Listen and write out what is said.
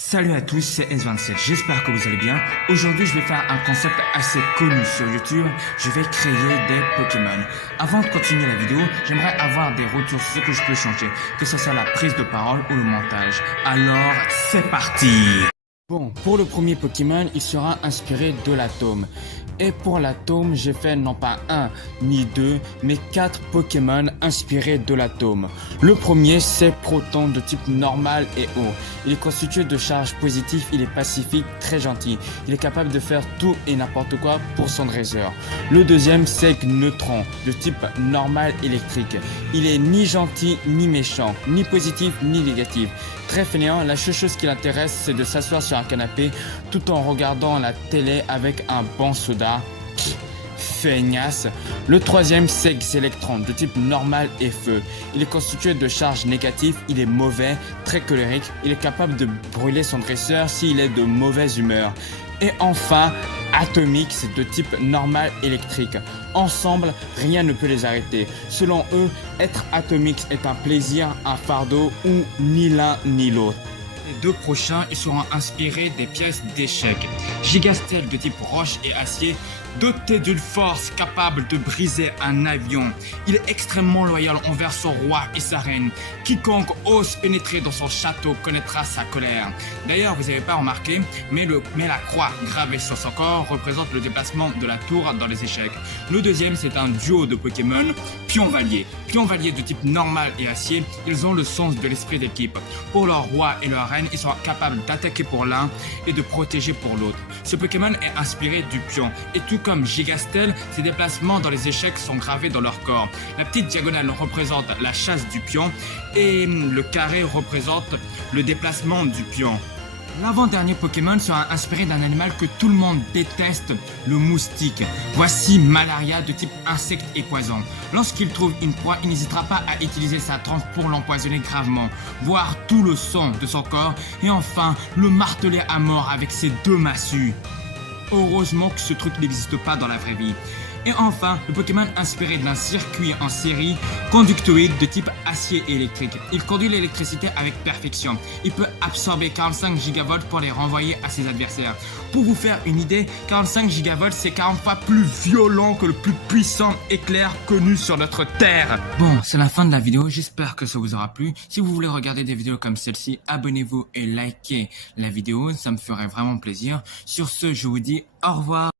Salut à tous, c'est S27, j'espère que vous allez bien. Aujourd'hui, je vais faire un concept assez connu sur YouTube. Je vais créer des Pokémon. Avant de continuer la vidéo, j'aimerais avoir des retours sur ce que je peux changer, que ce soit la prise de parole ou le montage. Alors, c'est parti! Bon, pour le premier Pokémon, il sera inspiré de l'atome. Et pour l'atome, j'ai fait non pas un ni deux, mais 4 Pokémon inspirés de l'atome. Le premier, c'est Proton de type normal et eau. Il est constitué de charges positives, il est pacifique, très gentil. Il est capable de faire tout et n'importe quoi pour son dresseur. Le deuxième, c'est Neutron de type normal électrique. Il est ni gentil ni méchant, ni positif ni négatif. Très fainéant, la seule chose qui l'intéresse, c'est de s'asseoir sur un canapé tout en regardant la télé avec un bon soda. Feignasse. Le troisième, c'est Electron de type normal et feu. Il est constitué de charges négatives, il est mauvais, très colérique, il est capable de brûler son dresseur s'il est de mauvaise humeur. Et enfin, Atomix de type normal électrique. Ensemble, rien ne peut les arrêter. Selon eux, être Atomix est un plaisir, un fardeau ou ni l'un ni l'autre. Les deux prochains, ils seront inspirés des pièces d'échecs. Gigastel de type roche et acier, doté d'une force capable de briser un avion. Il est extrêmement loyal envers son roi et sa reine. Quiconque ose pénétrer dans son château connaîtra sa colère. D'ailleurs, vous n'avez pas remarqué, mais la croix gravée sur son corps représente le déplacement de la tour dans les échecs. Le deuxième, c'est un duo de Pokémon, Pion-Valier. Pion-Valier de type normal et acier, ils ont le sens de l'esprit d'équipe. Pour leur roi et leur reine, ils sont capables d'attaquer pour l'un et de protéger pour l'autre. Ce Pokémon est inspiré du pion, et tout comme Gigastel, ses déplacements dans les échecs sont gravés dans leur corps. La petite diagonale représente la chasse du pion et le carré représente le déplacement du pion. L'avant-dernier Pokémon sera inspiré d'un animal que tout le monde déteste, le moustique. Voici Malaria de type insecte et poison. Lorsqu'il trouve une proie, il n'hésitera pas à utiliser sa trompe pour l'empoisonner gravement, voire tout le sang de son corps, et enfin le marteler à mort avec ses 2 massues. Heureusement que ce truc n'existe pas dans la vraie vie. Et enfin, le Pokémon inspiré d'un circuit en série conductoïde de type acier et électrique. Il conduit l'électricité avec perfection. Il peut absorber 45 gigavolt pour les renvoyer à ses adversaires. Pour vous faire une idée, 45 gigavolt c'est 40 fois plus violent que le plus puissant éclair connu sur notre Terre. Bon, c'est la fin de la vidéo, j'espère que ça vous aura plu. Si vous voulez regarder des vidéos comme celle-ci, abonnez-vous et likez la vidéo, ça me ferait vraiment plaisir. Sur ce, je vous dis au revoir.